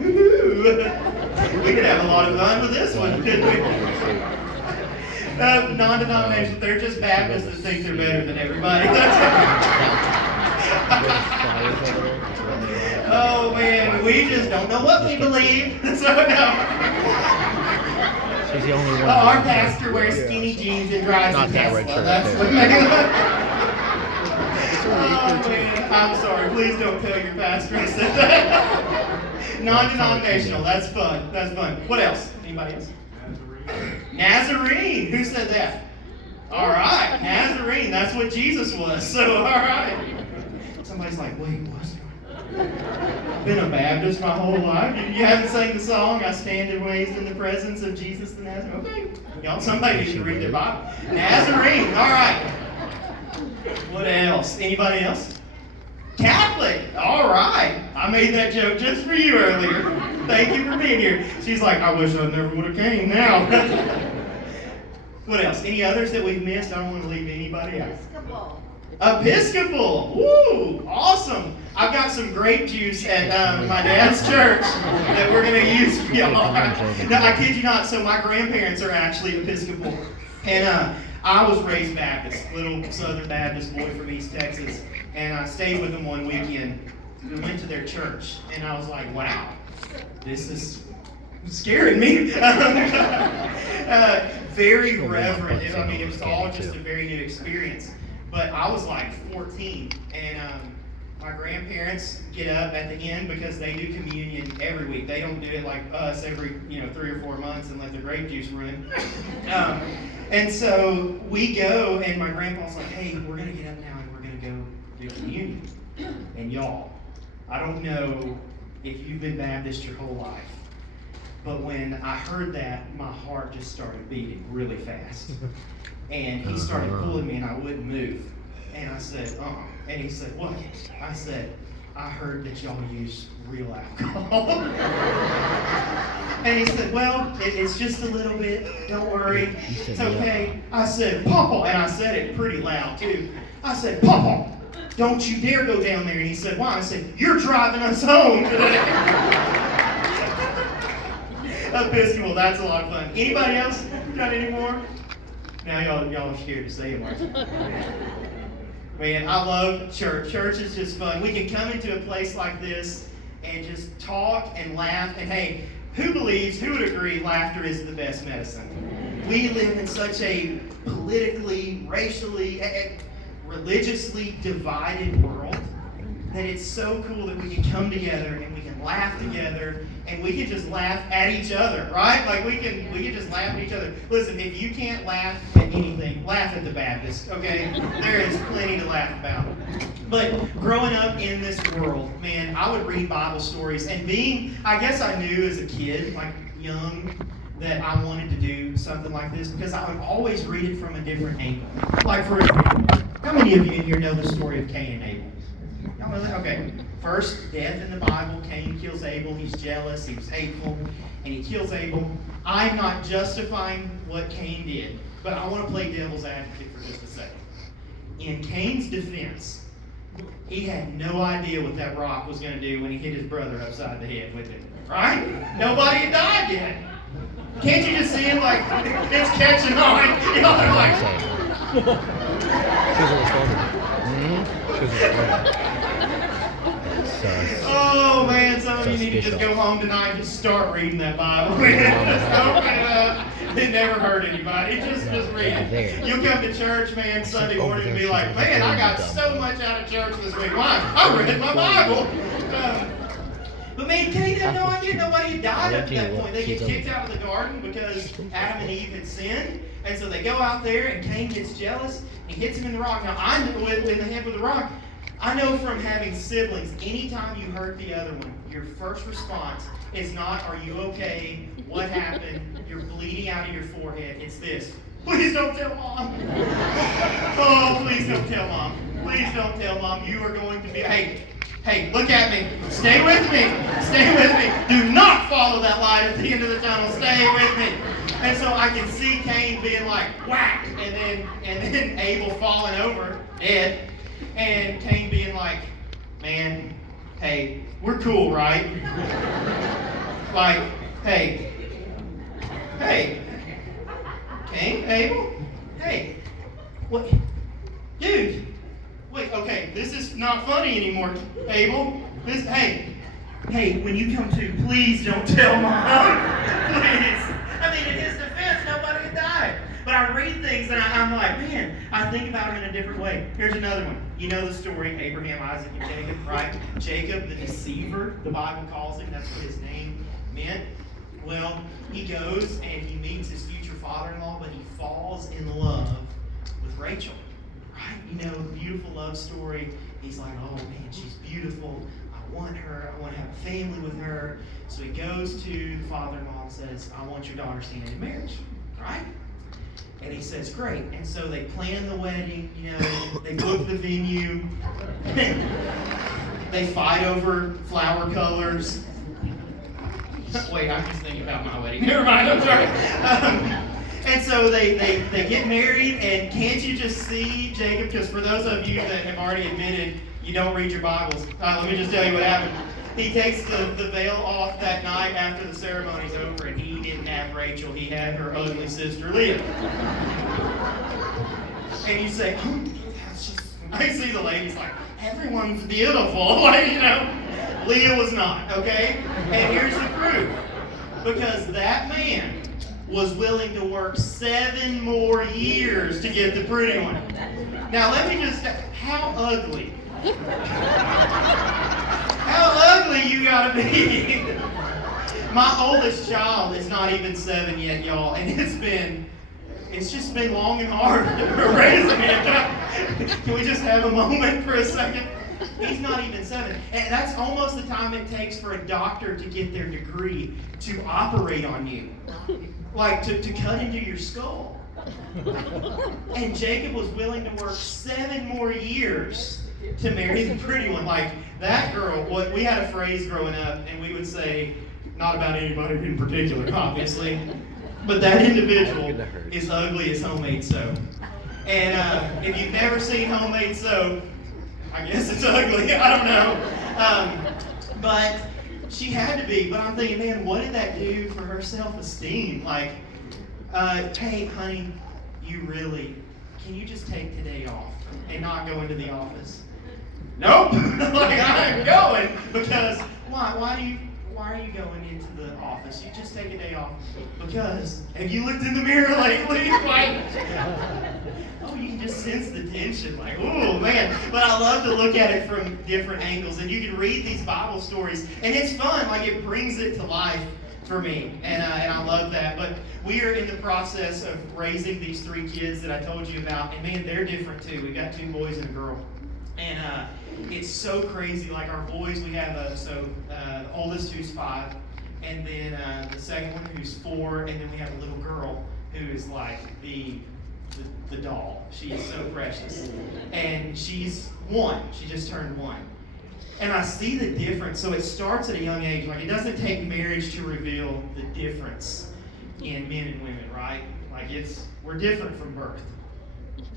We could have a lot of fun with this one, couldn't we? Non-denominational, they're just Baptists that think they're better than everybody. Oh man, we just don't know what we believe. So no. She's the only one. Our pastor wears skinny jeans and drives a Tesla. That's what Oh man, I'm sorry. Please don't tell your pastor I said that. Non-denominational, that's fun. What else? Anybody else? Nazarene. Who said that? All right, Nazarene. That's what Jesus was. So, all right. Somebody's like, wait, what? Been a Baptist my whole life. You haven't sang the song, I stand and raised in the presence of Jesus the Nazarene. Okay. Y'all, somebody needs to read their Bible. Nazarene. All right. What else? Anybody else? Catholic. All right. I made that joke just for you earlier. Thank you for being here. She's like, I wish I never would have came now. What else? Any others that we've missed? I don't want to leave anybody out. Episcopal. Woo! Awesome. I've got some grape juice at my dad's church that we're going to use for y'all. No, I kid you not. So my grandparents are actually Episcopal. And I was raised Baptist, little Southern Baptist boy from East Texas. And I stayed with them one weekend. We went to their church. And I was like, wow, this is scaring me. Very reverent. It was all just a very new experience. But I was like 14, and my grandparents get up at the end because they do communion every week. They don't do it like us every 3 or 4 months and let the grape juice run. And so we go, and my grandpa's like, hey, we're going to get up now and we're going to go do communion. And y'all, I don't know if you've been Baptist your whole life, but when I heard that, my heart just started beating really fast. And he started pulling me and I wouldn't move. And I said, And he said, what? I said, I heard that y'all use real alcohol. And he said, well, it's just a little bit. Don't worry. It's okay. I said, Papa. And I said it pretty loud too. I said, Papa, don't you dare go down there. And he said, why? I said, you're driving us home today. Episcopal, that's a lot of fun. Anybody else got any more? Now y'all are scared to say it, aren't you? Man, I love church. Church is just fun. We can come into a place like this and just talk and laugh. And hey, who would agree laughter is the best medicine? We live in such a politically, racially, religiously divided world that it's so cool that we can come together and we can laugh together and we can just laugh at each other, right? Like we can just laugh at each other. Listen, if you can't laugh at anything, laugh at the Baptist, okay? There is plenty to laugh about. But growing up in this world, man, I would read Bible stories and I guess I knew as a kid, like young that I wanted to do something like this because I would always read it from a different angle. Like, for example, how many of you in here know the story of Cain and Abel? Y'all know that? Okay. First death in the Bible, Cain kills Abel. He's jealous, he was hateful, and he kills Abel. I'm not justifying what Cain did, but I want to play devil's advocate for just a second. In Cain's defense, he had no idea what that rock was going to do when he hit his brother upside the head with it. Right? Nobody had died yet. Can't you just see it like it's catching on? You know, they're like, oh man, some of you need to just go home tonight and just start reading that Bible. Just open it up. It never hurt anybody. Just read it. You'll come to church, man, Sunday morning and be like, man, I got so much out of church this week. Why? I read my Bible. But man, Cain had no idea. Nobody had died up to that point. They get kicked out of the garden because Adam and Eve had sinned. And so they go out there and Cain gets jealous and he hits him in the rock. Now, I know in the head with a rock. I know from having siblings, anytime you hurt the other one, your first response is not, are you okay? What happened? You're bleeding out of your forehead. It's this. Please don't tell Mom. Oh, please don't tell Mom. Please don't tell Mom. You are going to be, hey, look at me. Stay with me. Stay with me. Do not follow that light at the end of the tunnel. Stay with me. And so I can see Cain being like, whack, and then Abel falling over, dead. And Cain being like, man, hey, we're cool, right? Like, hey, Cain, Abel, hey, what, dude, wait, okay, this is not funny anymore, Abel. Hey, when you come to, please don't tell Mom, please. I mean, in his defense, nobody had died. But I read things and I'm like, man, I think about them in a different way. Here's another one. You know the story, Abraham, Isaac, and Jacob, right? Jacob, the deceiver, the Bible calls him. That's what his name meant. Well, he goes and he meets his future father-in-law, but he falls in love with Rachel, right? You know, beautiful love story. He's like, oh man, she's beautiful. I want her. I want to have a family with her. So he goes to the father-in-law and says, I want your daughter's hand in marriage, right? And he says, great. And so they plan the wedding, you know, they book the venue. They fight over flower colors. Wait, I'm just thinking about my wedding. Never mind, I'm sorry. And so they get married, and can't you just see, Jacob, because for those of you that have already admitted you don't read your Bibles, let me just tell you what happened. He takes the veil off that night after the ceremony's over, and he didn't have Rachel. He had her ugly sister, Leah. And you say, oh, that's just... I see the ladies like, everyone's beautiful. Like, you know, Leah was not, okay? And here's the proof. Because that man was willing to work 7 more years to get the pretty one. Now, let me just... How ugly? How ugly you gotta be. My oldest child is not even 7 yet, y'all, and it's just been long and hard raising him. Can we just have a moment for a second? He's not even 7. And that's almost the time it takes for a doctor to get their degree to operate on you. Like to cut into your skull. And Jacob was willing to work 7 more years to marry the pretty one. Like, that girl, we had a phrase growing up, and we would say, not about anybody in particular, obviously, but that individual is ugly as homemade soap. And if you've never seen homemade soap, I guess it's ugly, I don't know. But she had to be. But I'm thinking, man, what did that do for her self-esteem? Like, hey, honey, can you just take today off and not go into the office? Nope. Like, I'm going because why are you going into the office? You just take a day off. Because have you looked in the mirror lately? Like, oh, you can just sense the tension. Like, oh man. But I love to look at it from different angles, and you can read these Bible stories, and it's fun. Like, it brings it to life for me, and I love that. But we are in the process of raising these 3 kids that I told you about, and man, they're different too. We've got 2 boys and a girl. And it's so crazy. Like, our boys, we have the oldest who's 5, and then the second one who's 4, and then we have a little girl who is like the doll. She is so precious. And she's 1. She just turned 1. And I see the difference. So it starts at a young age. Like, it doesn't take marriage to reveal the difference in men and women, right? Like, we're different from birth.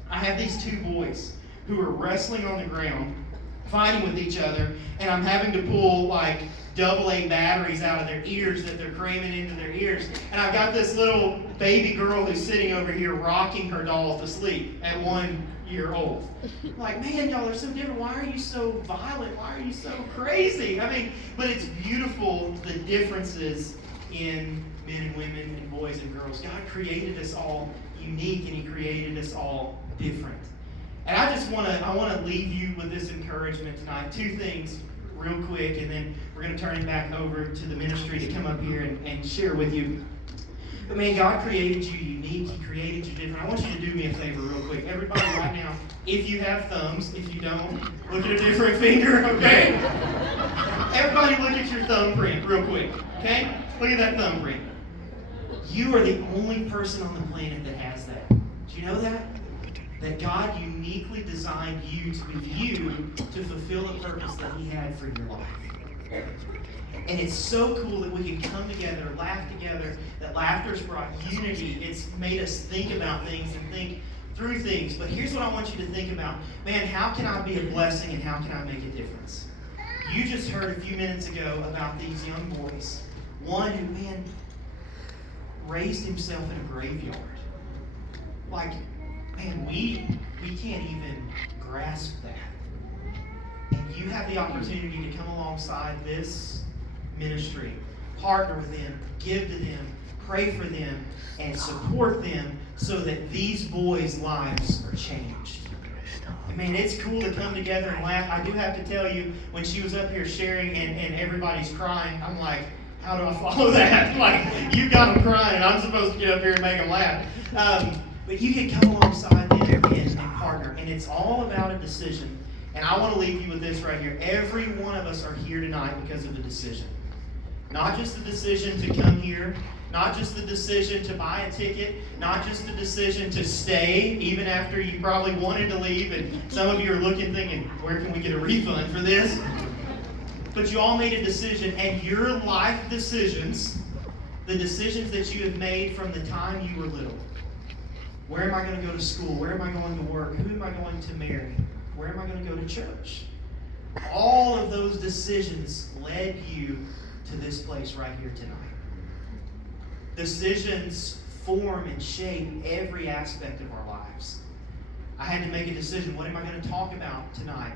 I have these 2 boys who are wrestling on the ground, fighting with each other, and I'm having to pull like AA batteries out of their ears that they're cramming into their ears. And I've got this little baby girl who's sitting over here rocking her doll to sleep at 1 year old. I'm like, man, y'all are so different. Why are you so violent? Why are you so crazy? I mean, but it's beautiful, the differences in men and women and boys and girls. God created us all unique, and He created us all different. And I want to leave you with this encouragement tonight. 2 things real quick, and then we're going to turn it back over to the ministry to come up here and share with you. But man, God created you unique. He created you different. I want you to do me a favor real quick. Everybody right now, if you have thumbs, if you don't, look at a different finger, okay? Everybody look at your thumbprint real quick, okay? Look at that thumbprint. You are the only person on the planet that has that. Do you know that? That God uniquely designed you to be you to fulfill the purpose that He had for your life. And it's so cool that we can come together, laugh together, that laughter's brought unity. It's made us think about things and think through things. But here's what I want you to think about. Man, how can I be a blessing and how can I make a difference? You just heard a few minutes ago about these young boys. One who, man, raised himself in a graveyard. Like, man, we can't even grasp that. And you have the opportunity to come alongside this ministry, partner with them, give to them, pray for them, and support them so that these boys' lives are changed. I mean, it's cool to come together and laugh. I do have to tell you, when she was up here sharing and everybody's crying, I'm like, how do I follow that? Like, you've got them crying, and I'm supposed to get up here and make them laugh. But you can come alongside them and partner. And it's all about a decision. And I want to leave you with this right here. Every one of us are here tonight because of a decision. Not just the decision to come here. Not just the decision to buy a ticket. Not just the decision to stay, even after you probably wanted to leave. And some of you are looking, thinking, where can we get a refund for this? But you all made a decision. And your life decisions, the decisions that you have made from the time you were little. Where am I going to go to school? Where am I going to work? Who am I going to marry? Where am I going to go to church? All of those decisions led you to this place right here tonight. Decisions form and shape every aspect of our lives. I had to make a decision. What am I going to talk about tonight?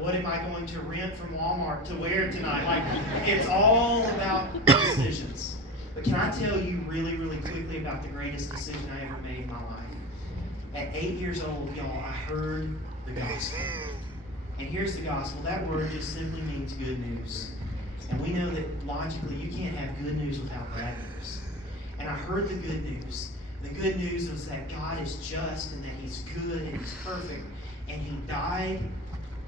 What am I going to rent from Walmart to wear tonight? Like, it's all about decisions. But can I tell you really, really quickly about the greatest decision I ever made in my life? At 8 years old, y'all, I heard the gospel. And here's the gospel. That word just simply means good news. And we know that logically you can't have good news without bad news. And I heard the good news. The good news was that God is just and that He's good and He's perfect. And He died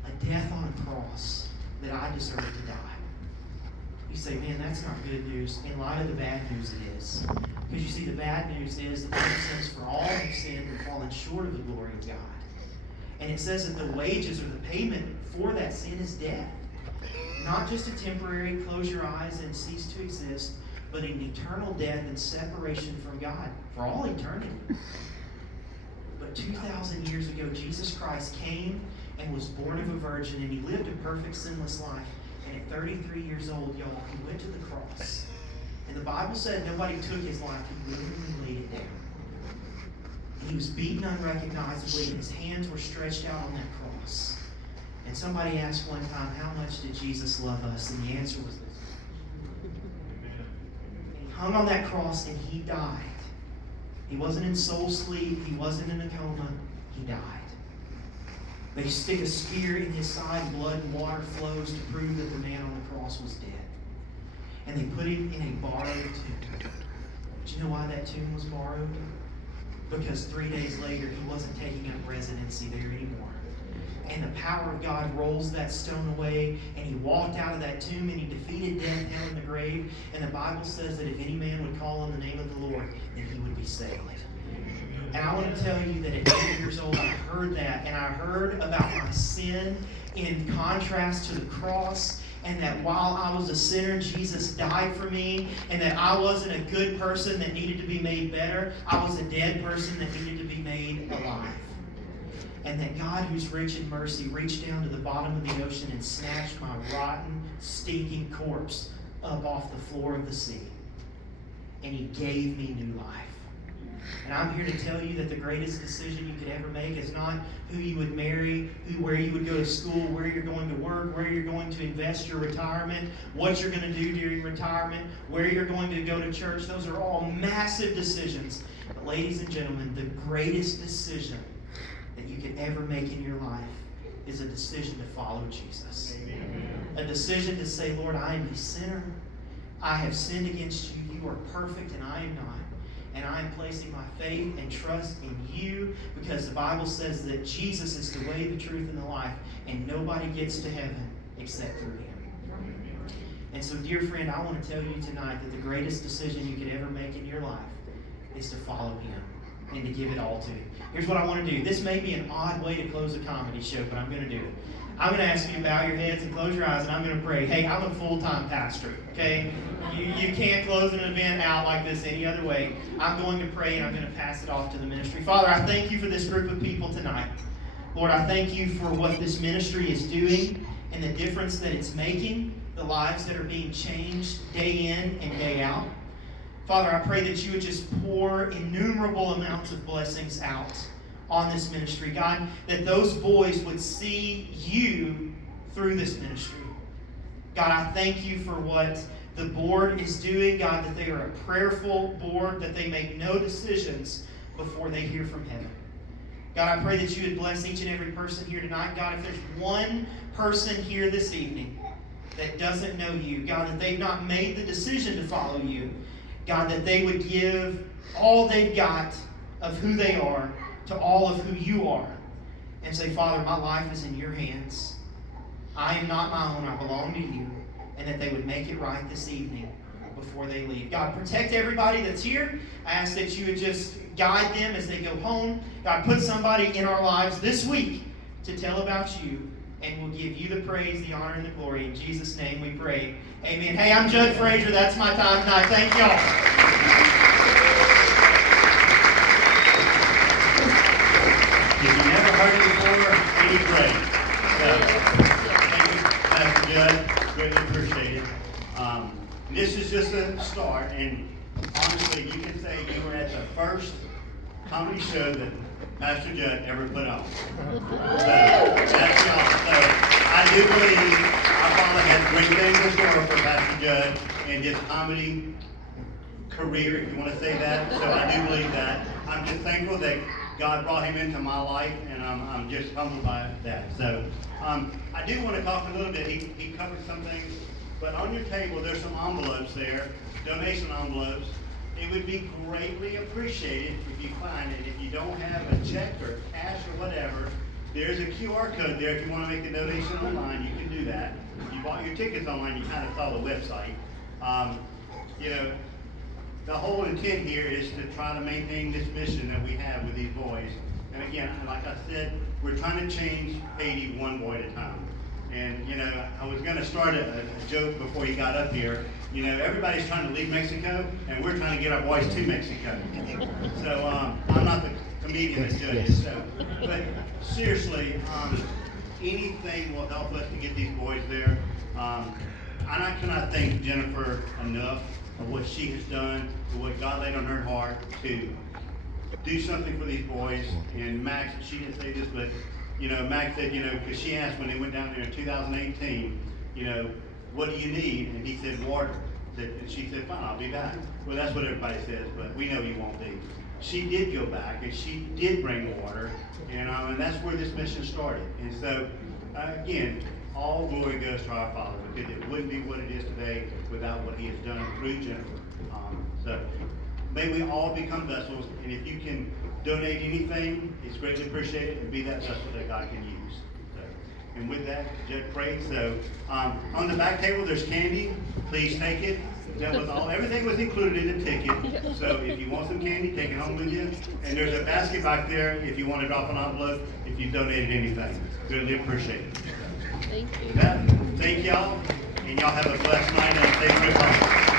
a death on a cross that I deserved to die. You say, man, that's not good news. In light of the bad news, it is. Because you see, the bad news is that Bible says, for all have sinned and fallen short of the glory of God. And it says that the wages or the payment for that sin is death. Not just a temporary close your eyes and cease to exist, but an eternal death and separation from God for all eternity. But 2,000 years ago, Jesus Christ came and was born of a virgin, and He lived a perfect, sinless life. And at 33 years old, y'all, He went to the cross. And the Bible said nobody took His life. He literally laid it down. And He was beaten unrecognizably, and His hands were stretched out on that cross. And somebody asked one time, how much did Jesus love us? And the answer was this. And He hung on that cross, and He died. He wasn't in soul sleep. He wasn't in a coma. He died. They stick a spear in His side, blood and water flows to prove that the man on the cross was dead. And they put Him in a borrowed tomb. Do you know why that tomb was borrowed? Because 3 days later, He wasn't taking up residency there anymore. and the power of God rolls that stone away, and he walked out of that tomb, and he defeated death, hell, and the grave. And the Bible says that if any man would call on the name of the Lord, then he would be saved. And I want to tell you that at 8 years old, I heard that, and I heard about my sin in contrast to the cross, and that while I was a sinner, Jesus died for me, and that I wasn't a good person that needed to be made better. I was a dead person that needed to be made alive. And that God, who's rich in mercy, reached down to the bottom of the ocean and snatched my rotten, stinking corpse up off the floor of the sea. And he gave me new life. And I'm here to tell you that the greatest decision you could ever make is not who you would marry, where you would go to school, where you're going to work, where you're going to invest your retirement, what you're going to do during retirement, where you're going to go to church. Those are all massive decisions. But ladies and gentlemen, the greatest decision that you could ever make in your life is a decision to follow Jesus. Amen. A decision to say, Lord, I am a sinner. I have sinned against you. You are perfect and I am not. And I am placing my faith and trust in you, because the Bible says that Jesus is the way, the truth, and the life, and nobody gets to heaven except through him. And so, dear friend, I want to tell you tonight that the greatest decision you could ever make in your life is to follow him and to give it all to him. Here's what I want to do. This may be an odd way to close a comedy show, but I'm going to do it. I'm going to ask you to bow your heads and close your eyes, and I'm going to pray. Hey, I'm a full-time pastor, okay? You can't close an event out like this any other way. I'm going to pray, and I'm going to pass it off to the ministry. Father, I thank you for this group of people tonight. Lord, I thank you for what this ministry is doing and the difference that it's making, the lives that are being changed day in and day out. Father, I pray that you would just pour innumerable amounts of blessings out on this ministry. God, that those boys would see you through this ministry. God, I thank you for what the board is doing. God, that they are a prayerful board, that they make no decisions before they hear from heaven. God, I pray that you would bless each and every person here tonight. God, if there's one person here this evening that doesn't know you, God, that they've not made the decision to follow you, God, that they would give all they've got of who they are to all of who you are, and say, Father, my life is in your hands. I am not my own. I belong to you. And that they would make it right this evening before they leave. God, protect everybody that's here. I ask that you would just guide them as they go home. God, put somebody in our lives this week to tell about you, and we'll give you the praise, the honor, and the glory. In Jesus' name we pray. Amen. Hey, I'm Judd Frazier. That's my time tonight. Thank y'all. If you never heard it before, it was great. Thank you, Pastor Judd. Greatly appreciate it. This is just a start, and honestly, you can say you were at the first comedy show that Pastor Judd ever put on. So, that's y'all. So, I do believe our Father has great things in store for Pastor Judd and his comedy career, if you want to say that. So, I do believe that. I'm just thankful that God brought him into my life, and I'm just humbled by that. So I do want to talk a little bit. He covered some things, but on your table there's some envelopes there, donation envelopes. It would be greatly appreciated if you find it. If you don't have a check or cash or whatever, there's a QR code there. If you want to make a donation online, you can do that. If you bought your tickets online, you kind of saw the website. The whole intent here is to try to maintain this mission that we have with these boys. And again, like I said, we're trying to change Haiti one boy at a time. And, I was going to start a joke before he got up here. Everybody's trying to leave Mexico, and we're trying to get our boys to Mexico. So I'm not the comedian that judges. So, but seriously, anything will help us to get these boys there. I cannot thank Jennifer enough of what she has done, to what God laid on her heart to do something for these boys. And Max, she didn't say this, but Max said, because she asked when they went down there in 2018, what do you need? And he said, water. And she said, fine, I'll be back. Well, that's what everybody says, but we know you won't be. She did go back, and she did bring water, and that's where this mission started. And so, again, all glory goes to our Father, because it wouldn't be what it is today without what he has done through Jennifer. So may we all become vessels, and if you can donate anything, it's greatly appreciated, and be that vessel that God can use. So, And with that, Judge Craig, so, on the back table, there's candy, please take it. That was all, everything was included in the ticket, so if you want some candy, take it home with you. And there's a basket back there if you want to drop an envelope, if you've donated anything. Really appreciate it. Thank you. Thank y'all, and y'all have a blessed night and a safe trip home.